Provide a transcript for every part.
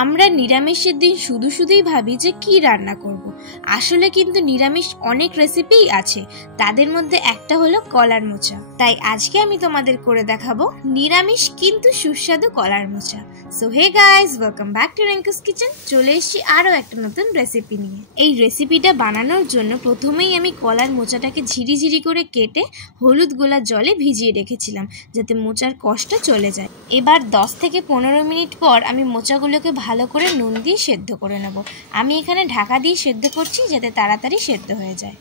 আমরা নিরামিষের দিন শুধু শুধুই ভাবি যে কি রান্না করব। আসলে কিন্তু নিরামিষ অনেক রেসিপিই আছে, তাদের মধ্যে একটা হলো কলার মোচা। তাই আজকে আমি তোমাদের করে দেখাবো নিরামিষ কিন্তু সুস্বাদু কলার মোচা। So hey guys, welcome back to Rinku's kitchen. চলে এসেছি আরও একটা নতুন রেসিপি নিয়ে। এই রেসিপিটা বানানোর জন্য প্রথমেই আমি কলার মোচাটাকে ঝিরিঝিরি করে কেটে হলুদ গোলা জলে ভিজিয়ে রেখেছিলাম, যাতে মোচার কষটা চলে যায়। এবার 10 থেকে 15 মিনিট পর আমি মোচাগুলোকে ভালো করে নুন দিয়ে সেদ্ধ করে নেব। আমি এখানে ঢাকা দিয়ে সেদ্ধ করছি যাতে তাড়াতাড়ি সেদ্ধ হয়ে যায়।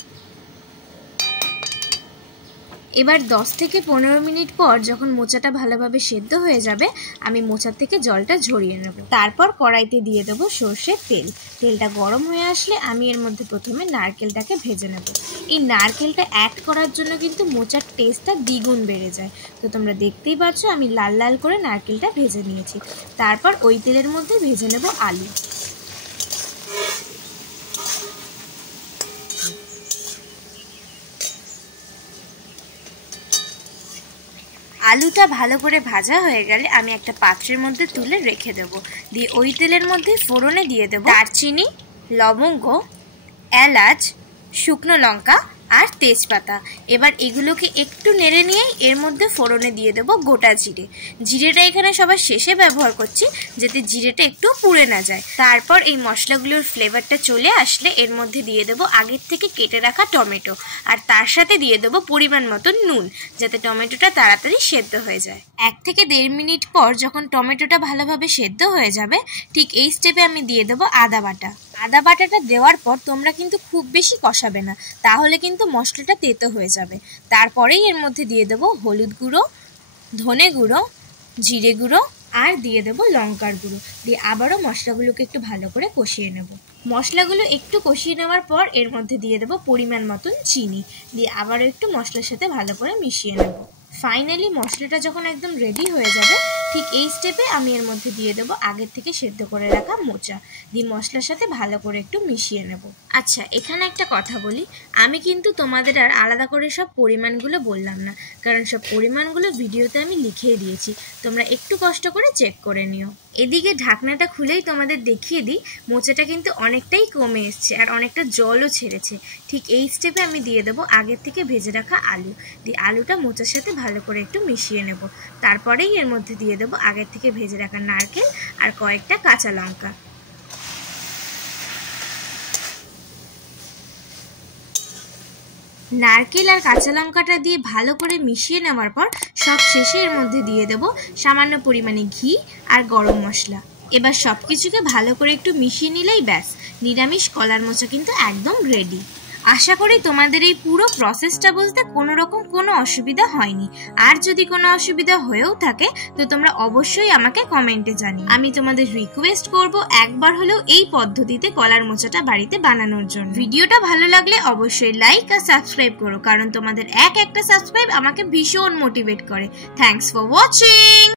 এবার 10 থেকে 15 মিনিট পর যখন মোচাটা ভালোভাবে সেদ্ধ হয়ে যাবে, আমি মোচার থেকে জলটা ঝরিয়ে নেব। তারপর কড়াইতে দিয়ে দেবো সর্ষের তেল। তেলটা গরম হয়ে আসলে আমি এর মধ্যে প্রথমে নারকেলটাকে ভেজে নেব। এই নারকেলটা অ্যাড করার জন্য কিন্তু মোচার টেস্টটা দ্বিগুণ বেড়ে যায়। তো তোমরা দেখতেই পাচ্ছ আমি লাল লাল করে নারকেলটা ভেজে নিয়েছি। তারপর ওই তেলের মধ্যে ভেজে নেব আলু। আলুটা ভালো করে ভাজা হয়ে গেলে আমি একটা পাত্রের মধ্যে তুলে রেখে দেব। দিয়ে ওই তেলের মধ্যে ফোড়নে দিয়ে দেব দারচিনি, লবঙ্গ, এলাচ, শুকনো লঙ্কা আর তেজপাতা। এবার এগুলোকে একটু নেড়ে নিয়ে এর মধ্যে ফোড়নে দিয়ে দেবো গোটা জিরে। জিরেটা এখানে সবার শেষে ব্যবহার করছি, যাতে জিরেটা একটু পুড়ে না যায়। তারপর এই মশলাগুলোর ফ্লেভারটা চলে আসলে এর মধ্যে দিয়ে দেবো আগের থেকে কেটে রাখা টমেটো, আর তার সাথে দিয়ে দেবো পরিমাণ মতো নুন, যাতে টমেটোটা তাড়াতাড়ি সেদ্ধ হয়ে যায়। 1 থেকে 1.5 মিনিট পর যখন টমেটোটা ভালোভাবে সেদ্ধ হয়ে যাবে, ঠিক এই স্টেপে আমি দিয়ে দেবো আদা বাটা। আদা বাটাটা দেওয়ার পর তোমরা কিন্তু খুব বেশি কষাবে না, তাহলে কিন্তু মশলাটা তেতো হয়ে যাবে। তারপরেই এর মধ্যে দিয়ে দেবো হলুদ গুঁড়ো, ধনে গুঁড়ো, জিরে গুঁড়ো আর দিয়ে দেবো লঙ্কার গুঁড়ো। দিয়ে আবারও মশলাগুলোকে একটু ভালো করে কষিয়ে নেব। মশলাগুলো একটু কষিয়ে নেওয়ার পর এর মধ্যে দিয়ে দেবো পরিমাণ মতন চিনি। দিয়ে আবারও একটু মশলার সাথে ভালো করে মিশিয়ে নেব। ফাইনালি মশলাটা যখন একদম রেডি হয়ে যাবে, ঠিক এই স্টেপে আমি এর মধ্যে দিয়ে দেবো আগের থেকে সেদ্ধ করে রাখা মোচা। দিয়ে মশলার সাথে ভালো করে একটু মিশিয়ে নেব। আচ্ছা, এখানে একটা কথা বলি, আমি কিন্তু তোমাদের আর আলাদা করে সব পরিমাণগুলো বললাম না, কারণ সব পরিমাণগুলো ভিডিওতে আমি লিখিয়ে দিয়েছি। তোমরা একটু কষ্ট করে চেক করে নিও। এদিকে ঢাকনাটা খুলেই তোমাদের দেখিয়ে দিই, মোচাটা কিন্তু অনেকটাই কমে এসছে আর অনেকটা জলও ছেড়েছে। ঠিক এই স্টেপে আমি দিয়ে দেবো আগের থেকে ভেজে রাখা আলু। দিয়ে আলুটা মোচার সাথে ভালো করে একটু মিশিয়ে নেব। তারপরেই এর মধ্যে দিয়ে দেবো আগের থেকে ভেজে রাখা নারকেল আর কয়েকটা কাঁচা লঙ্কা। নারকেল আর কাঁচা লঙ্কাটা দিয়ে ভালো করে মিশিয়ে নেওয়ার পর সব শেষে এর মধ্যে দিয়ে দেবো সামান্য পরিমাণে ঘি আর গরম মশলা। এবার সব কিছুকে ভালো করে একটু মিশিয়ে নিলেই ব্যাস, নিরামিষ কলার মোচা কিন্তু একদম রেডি। আশা করি তোমাদের এই পুরো প্রসেসটা বুঝতে কোনো অসুবিধা হয়নি। আর যদি কোনো অসুবিধা হয়েও থাকে তো তোমরা অবশ্যই আমাকে কমেন্টে জানিও। আমি তোমাদের রিকোয়েস্ট করব একবার হলেও এই পদ্ধতিতে কলার মোচাটা বাড়িতে বানানোর জন্য। ভিডিওটা ভালো লাগলে অবশ্যই লাইক আর সাবস্ক্রাইব করো, কারণ তোমাদের একটা সাবস্ক্রাইব আমাকে ভীষণ মোটিভেট করে। Thanks for watching.